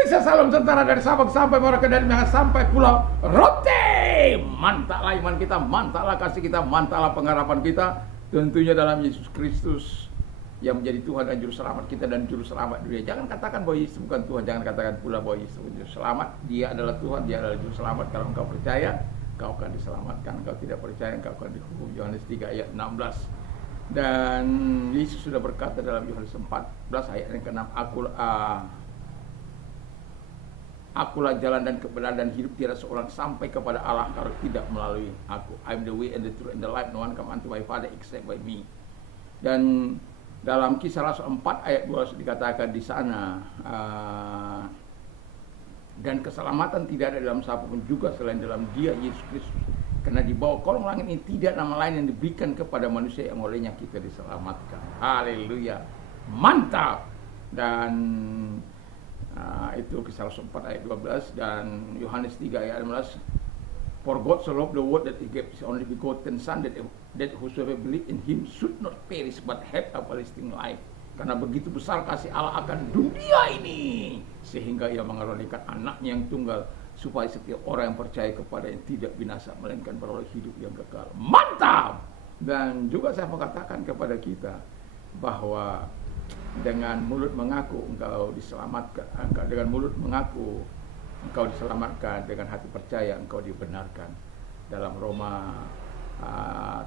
Indonesia, salam tentara dari Sabang sampai Merauke, dari Minang sampai Pulau Rote. Mantaplah iman kita, mantaplah kasih kita, mantaplah pengharapan kita, tentunya dalam Yesus Kristus yang menjadi Tuhan dan Juru Selamat kita dan Juru Selamat dunia. Jangan katakan bahwa Yesus bukan Tuhan, jangan katakan pula bahwa Yesus Juru Selamat. Dia adalah Tuhan, dia adalah Juru Selamat. Kalau engkau percaya, engkau akan diselamatkan. Engkau tidak percaya, engkau akan dihukum. Yohanes 3 ayat 16. Dan Yesus sudah berkata dalam Yohanes 14 ayat yang ke-6, Akulah jalan dan kebenaran dan hidup, tidak seorang sampai kepada Allah kalau tidak melalui aku. I'm the way and the truth and the life, no one come unto my Father except by me. Dan dalam Kisah Rasul 4 ayat 12 dikatakan di sana, dan keselamatan tidak ada dalam siapa pun juga selain dalam Dia, Yesus Kristus. Karena di bawah kolong langit ini tidak nama lain yang diberikan kepada manusia yang olehnya kita diselamatkan. Haleluya, mantap. Dan itu Kisah Rasul 4 ayat 12 dan Yohanes 3 ayat 16. For God so loved the world that He gave His only begotten Son, that whosoever believe in Him should not perish but have everlasting life. Karena begitu besar kasih Allah akan dunia ini, sehingga Ia mengaruniakan anaknya yang tunggal, supaya setiap orang yang percaya kepada yang tidak binasa, melainkan beroleh hidup yang kekal. Mantap! Dan juga saya mau katakan kepada kita bahwa dengan mulut mengaku engkau diselamatkan, dengan mulut mengaku engkau diselamatkan, dengan hati percaya engkau dibenarkan. Dalam Roma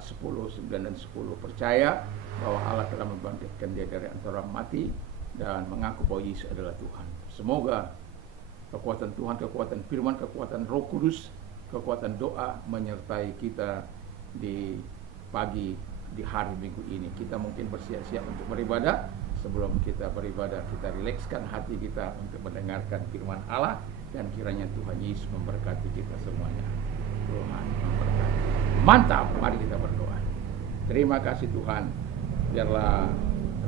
10, 9 dan 10, percaya bahwa Allah telah membangkitkan Dia dari antara orang mati dan mengaku bahwa Yesus adalah Tuhan. Semoga kekuatan Tuhan, kekuatan firman, kekuatan Roh Kudus, kekuatan doa menyertai kita di pagi di hari Minggu ini. Kita mungkin bersiap-siap untuk beribadah. Sebelum kita beribadah, kita rilekskan hati kita untuk mendengarkan firman Allah, dan kiranya Tuhan Yesus memberkati kita semuanya. Tuhan memberkati. Mantap, mari kita berdoa. Terima kasih Tuhan, biarlah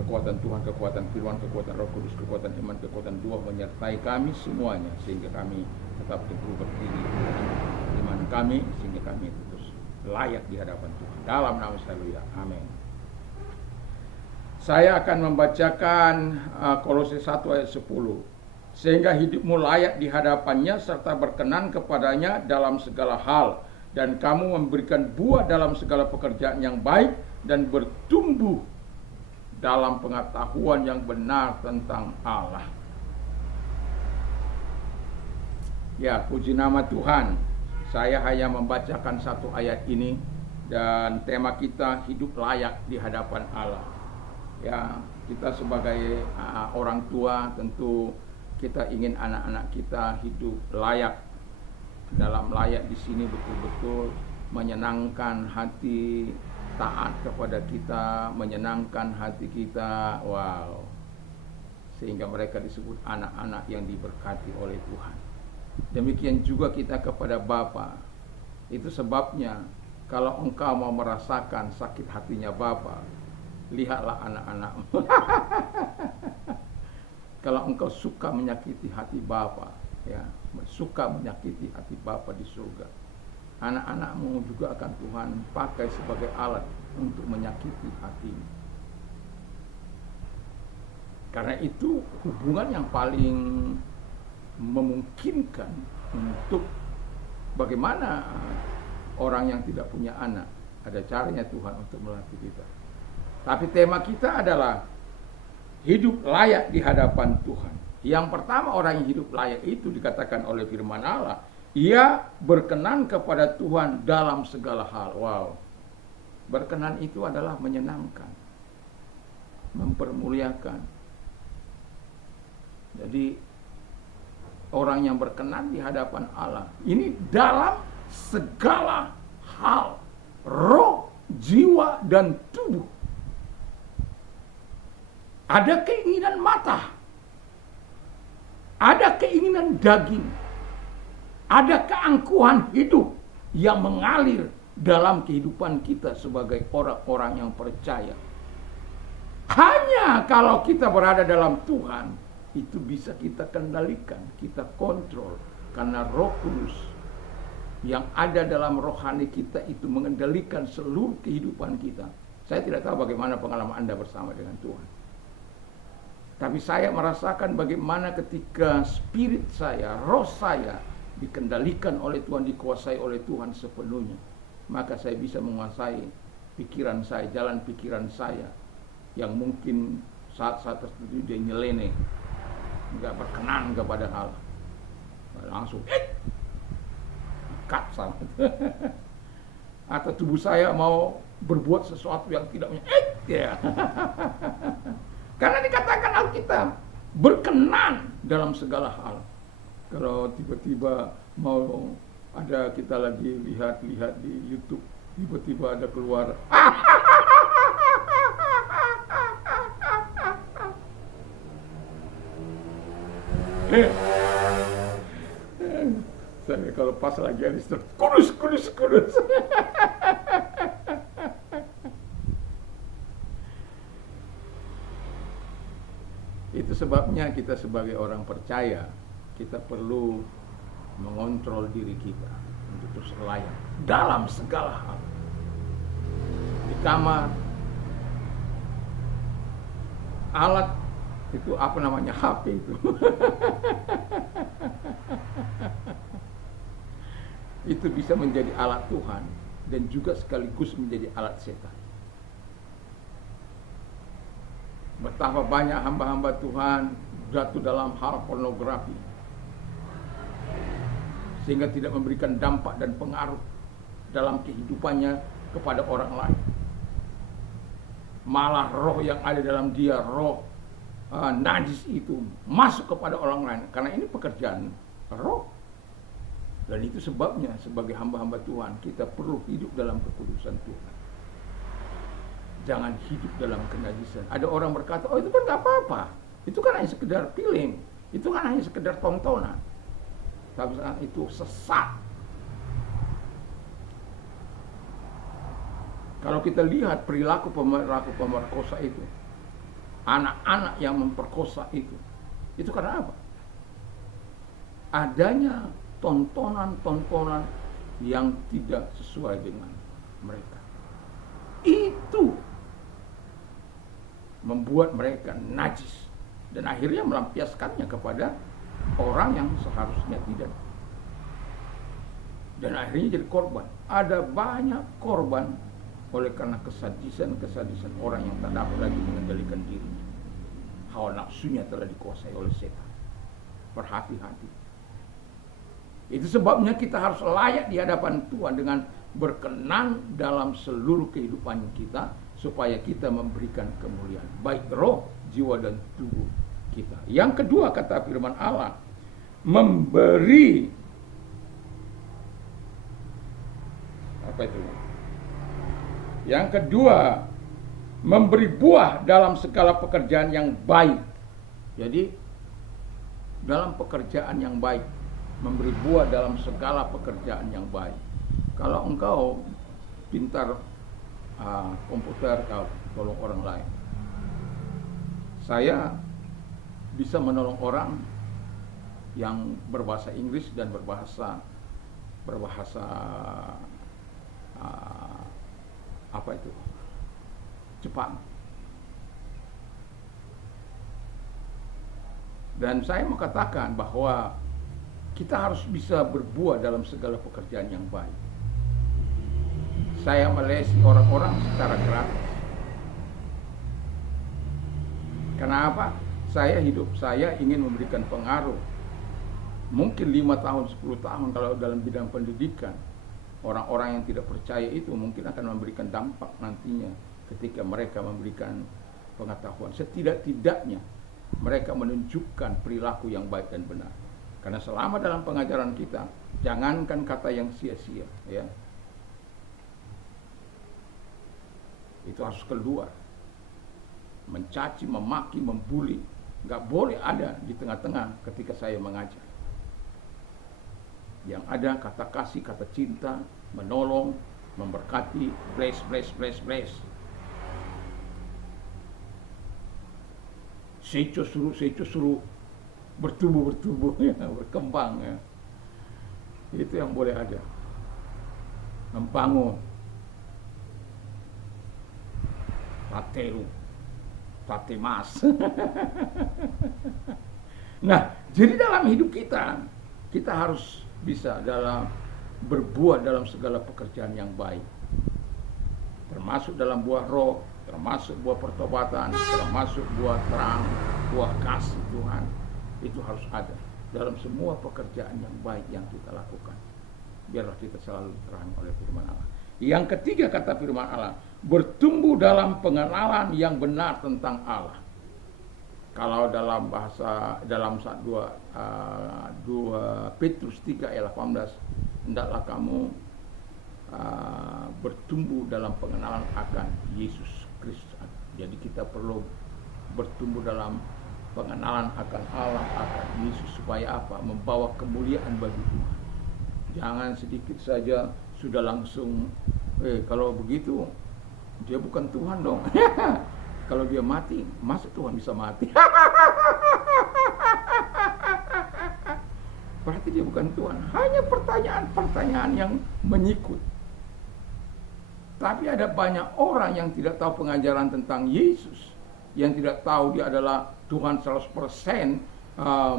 kekuatan Tuhan, kekuatan firman, kekuatan Roh Kudus, kekuatan iman, kekuatan doa menyertai kami semuanya, sehingga kami tetap teguh berdiri iman kami, sehingga kami terus layak di hadapan Tuhan. Dalam nama Haleluya, amin. Saya akan membacakan Kolose 1 ayat 10. Sehingga hidupmu layak di hadapannya serta berkenan kepadanya dalam segala hal, dan kamu memberikan buah dalam segala pekerjaan yang baik dan bertumbuh dalam pengetahuan yang benar tentang Allah. Ya, puji nama Tuhan. Saya hanya membacakan satu ayat ini, dan tema kita hidup layak di hadapan Allah. Ya, kita sebagai orang tua tentu kita ingin anak-anak kita hidup layak. Dalam layak di sini betul-betul menyenangkan hati, taat kepada kita, menyenangkan hati kita. Wow. Sehingga mereka disebut anak-anak yang diberkati oleh Tuhan. Demikian juga kita kepada Bapa. Itu sebabnya kalau engkau mau merasakan sakit hatinya Bapa, lihatlah anak-anakmu. Kalau engkau suka menyakiti hati Bapa, ya, suka menyakiti hati Bapa di surga, anak-anakmu juga akan Tuhan pakai sebagai alat untuk menyakiti hatimu. Karena itu hubungan yang paling memungkinkan untuk bagaimana orang yang tidak punya anak, ada caranya Tuhan untuk melatih kita. Tapi tema kita adalah hidup layak di hadapan Tuhan. Yang pertama, orang yang hidup layak itu dikatakan oleh firman Allah, ia berkenan kepada Tuhan dalam segala hal. Wow. Berkenan itu adalah menyenangkan, mempermuliakan. Jadi orang yang berkenan di hadapan Allah ini dalam segala hal, roh, jiwa, dan tubuh. Ada keinginan mata, ada keinginan daging, ada keangkuhan hidup yang mengalir dalam kehidupan kita sebagai orang-orang yang percaya. Hanya kalau kita berada dalam Tuhan, itu bisa kita kendalikan, kita kontrol. Karena Roh Kudus yang ada dalam rohani kita itu mengendalikan seluruh kehidupan kita. Saya tidak tahu bagaimana pengalaman Anda bersama dengan Tuhan. Tapi saya merasakan bagaimana ketika spirit saya, roh saya dikendalikan oleh Tuhan, dikuasai oleh Tuhan sepenuhnya, maka saya bisa menguasai pikiran saya, jalan pikiran saya yang mungkin saat-saat tertentu dia nyeleneh, nggak berkenan kepada Allah, langsung cut sama atau tubuh saya mau berbuat sesuatu yang tidak punya ya. Karena dikatakan Alkitab berkenan dalam segala hal. Kalau tiba-tiba mau ada, kita lagi lihat di YouTube, tiba-tiba ada keluar saya kalau pas lagi ada kudus itu sebabnya kita sebagai orang percaya, kita perlu mengontrol diri kita untuk terus layak dalam segala hal. Di kamar, alat itu apa namanya, HP itu itu bisa menjadi alat Tuhan dan juga sekaligus menjadi alat setan. Betapa banyak hamba-hamba Tuhan jatuh dalam hal pornografi sehingga tidak memberikan dampak dan pengaruh dalam kehidupannya kepada orang lain. Malah roh yang ada dalam dia, roh najis itu masuk kepada orang lain, karena ini pekerjaan roh. Dan itu sebabnya sebagai hamba-hamba Tuhan kita perlu hidup dalam kekudusan Tuhan. Jangan hidup dalam kenajisan. Ada orang berkata, oh itu kan gak apa-apa, itu kan hanya sekedar film, itu kan hanya sekedar tontonan. Tapi saat itu sesat. Kalau kita lihat perilaku pemerkosa itu, anak-anak yang memperkosa itu karena apa? Adanya tontonan-tontonan yang tidak sesuai dengan mereka. Itu membuat mereka najis dan akhirnya melampiaskannya kepada orang yang seharusnya tidak. Dan akhirnya jadi korban. Ada banyak korban oleh karena kesadisan orang yang tak dapat lagi mengendalikan dirinya. Hawa nafsunya telah dikuasai oleh setan. Berhati-hati. Itu sebabnya kita harus layak di hadapan Tuhan dengan berkenan dalam seluruh kehidupan kita, supaya kita memberikan kemuliaan baik roh, jiwa dan tubuh kita. Yang kedua, kata firman Allah, memberi apa itu? Yang kedua, memberi buah dalam segala pekerjaan yang baik. Jadi dalam pekerjaan yang baik, memberi buah dalam segala pekerjaan yang baik. Kalau engkau pintar komputer, kau tolong orang lain. Saya bisa menolong orang yang berbahasa Inggris dan berbahasa apa itu? Jepang. Dan saya mau katakan bahwa kita harus bisa berbuah dalam segala pekerjaan yang baik. Saya melesi orang-orang secara gratis. Kenapa? Saya ingin memberikan pengaruh. Mungkin 5 tahun, 10 tahun kalau dalam bidang pendidikan. Orang-orang yang tidak percaya itu mungkin akan memberikan dampak nantinya ketika mereka memberikan pengetahuan. Setidak-tidaknya mereka menunjukkan perilaku yang baik dan benar. Karena selama dalam pengajaran kita, jangankan kata yang sia-sia, ya, itu harus keluar. Mencaci, memaki, membuli, nggak boleh ada di tengah-tengah ketika saya mengajar. Yang ada kata kasih, kata cinta, menolong, memberkati, bless. Seco suruh bertumbuh ya, berkembang ya. Itu yang boleh ada. Membangun. Pateru. Tatemas. Nah, jadi dalam hidup kita harus bisa berbuat dalam segala pekerjaan yang baik. Termasuk dalam buah roh, termasuk buah pertobatan, termasuk buah terang, buah kasih Tuhan. Itu harus ada dalam semua pekerjaan yang baik yang kita lakukan. Biarlah kita selalu terang oleh firman Allah. Yang ketiga kata firman Allah, bertumbuh dalam pengenalan yang benar tentang Allah. Kalau dalam bahasa dalam 2 Petrus 3 ayat 18, hendaklah kamu bertumbuh dalam pengenalan akan Yesus Kristus. Jadi kita perlu bertumbuh dalam pengenalan akan Allah, akan Yesus, supaya apa? Membawa kemuliaan bagi Tuhan. Jangan sedikit saja sudah langsung kalau begitu dia bukan Tuhan dong. Kalau dia mati, masa Tuhan bisa mati? Berarti dia bukan Tuhan. Hanya pertanyaan-pertanyaan yang menyikut. Tapi ada banyak orang yang tidak tahu pengajaran tentang Yesus, yang tidak tahu dia adalah Tuhan 100%,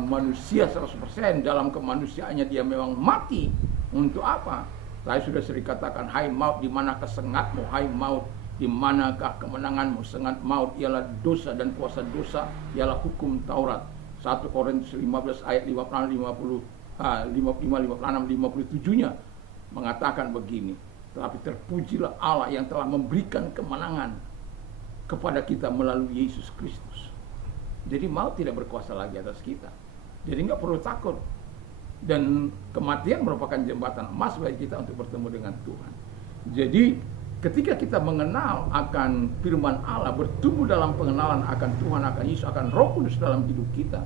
manusia 100%. Dalam kemanusiaannya dia memang mati. Untuk apa? Saya sudah sering katakan, hai maut, di mana kesengatmu? Hai maut, di manakah kemenanganmu? Sengat maut ialah dosa, dan kuasa dosa ialah hukum Taurat. 1 Korintus 15 ayat 55-57-nya mengatakan begini. Tetapi terpujilah Allah yang telah memberikan kemenangan kepada kita melalui Yesus Kristus. Jadi maut tidak berkuasa lagi atas kita. Jadi nggak perlu takut. Dan kematian merupakan jembatan emas bagi kita untuk bertemu dengan Tuhan. Jadi ketika kita mengenal akan firman Allah, bertumbuh dalam pengenalan akan Tuhan, akan Yesus, akan Roh Kudus dalam hidup kita,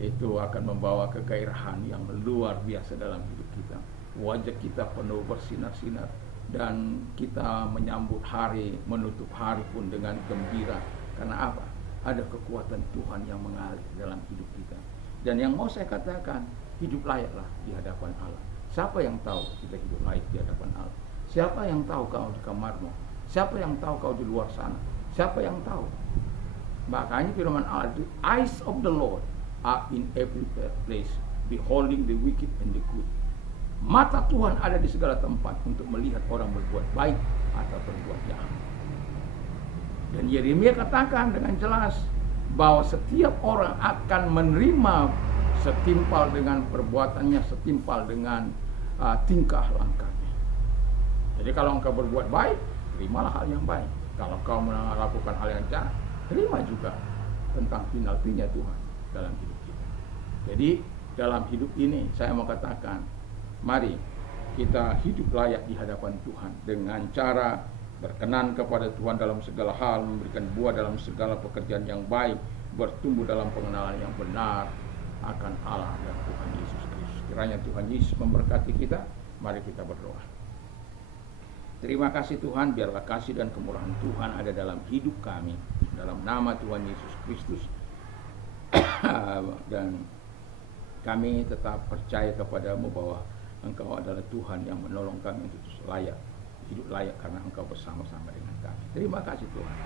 itu akan membawa kegairahan yang luar biasa dalam hidup kita. Wajah kita penuh bersinar-sinar, dan kita menyambut hari, menutup hari pun dengan gembira. Karena apa? Ada kekuatan Tuhan yang mengalir dalam hidup kita. Dan yang mau saya katakan, hidup layaklah di hadapan Allah. Siapa yang tahu kita hidup layak di hadapan Allah? Siapa yang tahu kau di kamarmu? Siapa yang tahu kau di luar sana? Siapa yang tahu? Makanya firman Allah, the eyes of the Lord are in every place, beholding the wicked and the good. Mata Tuhan ada di segala tempat untuk melihat orang berbuat baik atau berbuat jahat. Dan Yeremia katakan dengan jelas bahwa setiap orang akan menerima setimpal dengan perbuatannya, setimpal dengan tingkah langkahnya. Jadi kalau engkau berbuat baik, terimalah hal yang baik. Kalau kau melakukan hal yang jahat, terima juga tentang penaltinya Tuhan dalam hidup kita. Jadi dalam hidup ini saya mau katakan, mari kita hidup layak di hadapan Tuhan dengan cara berkenan kepada Tuhan dalam segala hal, memberikan buah dalam segala pekerjaan yang baik, bertumbuh dalam pengenalan yang benar akan Allah dan Tuhan Yesus Kristus. Kiranya Tuhan Yesus memberkati kita. Mari kita berdoa. Terima kasih Tuhan, biarlah kasih dan kemurahan Tuhan ada dalam hidup kami, dalam nama Tuhan Yesus Kristus. Dan kami tetap percaya kepadamu bahwa Engkau adalah Tuhan yang menolong kami untuk layak, hidup layak karena Engkau bersama-sama dengan kami. Terima kasih Tuhan.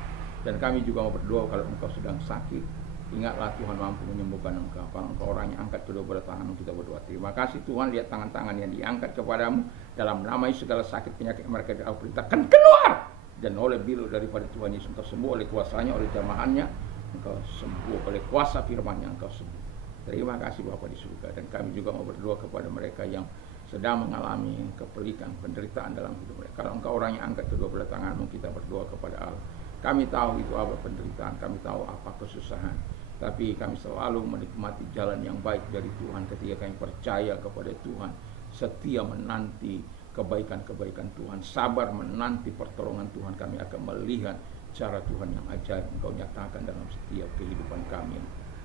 Dan kami juga mau berdoa kalau Engkau sedang sakit, ingatlah Tuhan mampu menyembuhkan engkau. Kalau engkau orang yang angkat kedua belah tanganmu, kita berdoa. Terima kasih Tuhan, lihat tangan-tangan yang diangkat kepadamu. Dalam nama Yesus segala sakit penyakit mereka perintahkan keluar. Dan oleh biru daripada Tuhan Yesus engkau sembuh oleh kuasanya, oleh jamahannya. Engkau sembuh oleh kuasa firman-Nya, engkau sembuh. Terima kasih Bapa di surga. Dan kami juga mau berdoa kepada mereka yang sedang mengalami kepelikan, penderitaan dalam hidup mereka. Kalau engkau orang yang angkat kedua belah tanganmu, kita berdoa kepada Allah. Kami tahu itu apa penderitaan, kami tahu apa kesusahan, tapi kami selalu menikmati jalan yang baik dari Tuhan ketika kami percaya kepada Tuhan, setia menanti kebaikan-kebaikan Tuhan, sabar menanti pertolongan Tuhan. Kami akan melihat cara Tuhan yang ajaib engkau nyatakan dalam setiap kehidupan kami.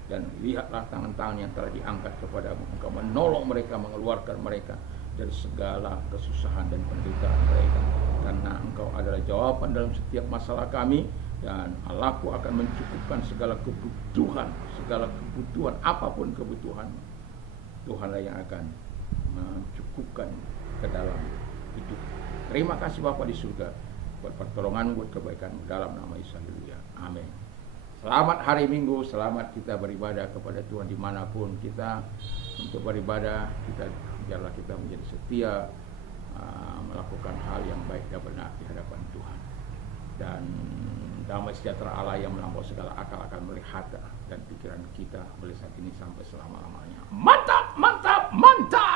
Dan lihatlah tangan-tangan yang telah diangkat kepadamu, engkau menolong mereka, mengeluarkan mereka dari segala kesusahan dan penderitaan mereka. Karena engkau adalah jawaban dalam setiap masalah kami, dan Allahku akan mencukupkan segala kebutuhan, apapun kebutuhan. Tuhanlah yang akan mencukupkan ke dalam hidup. Terima kasih Bapa di surga buat pertolongan, buat kebaikan dalam nama Yesus. Haleluya. Amin. Selamat hari Minggu, selamat kita beribadah kepada Tuhan dimanapun kita untuk beribadah. Biarlah kita menjadi setia, melakukan hal yang baik dan benar di hadapan Tuhan. Dan damai sejahtera Allah yang melampaui segala akal akan melihat dan pikiran kita mulai saat ini sampai selama-lamanya. Mantap, mantap, mantap.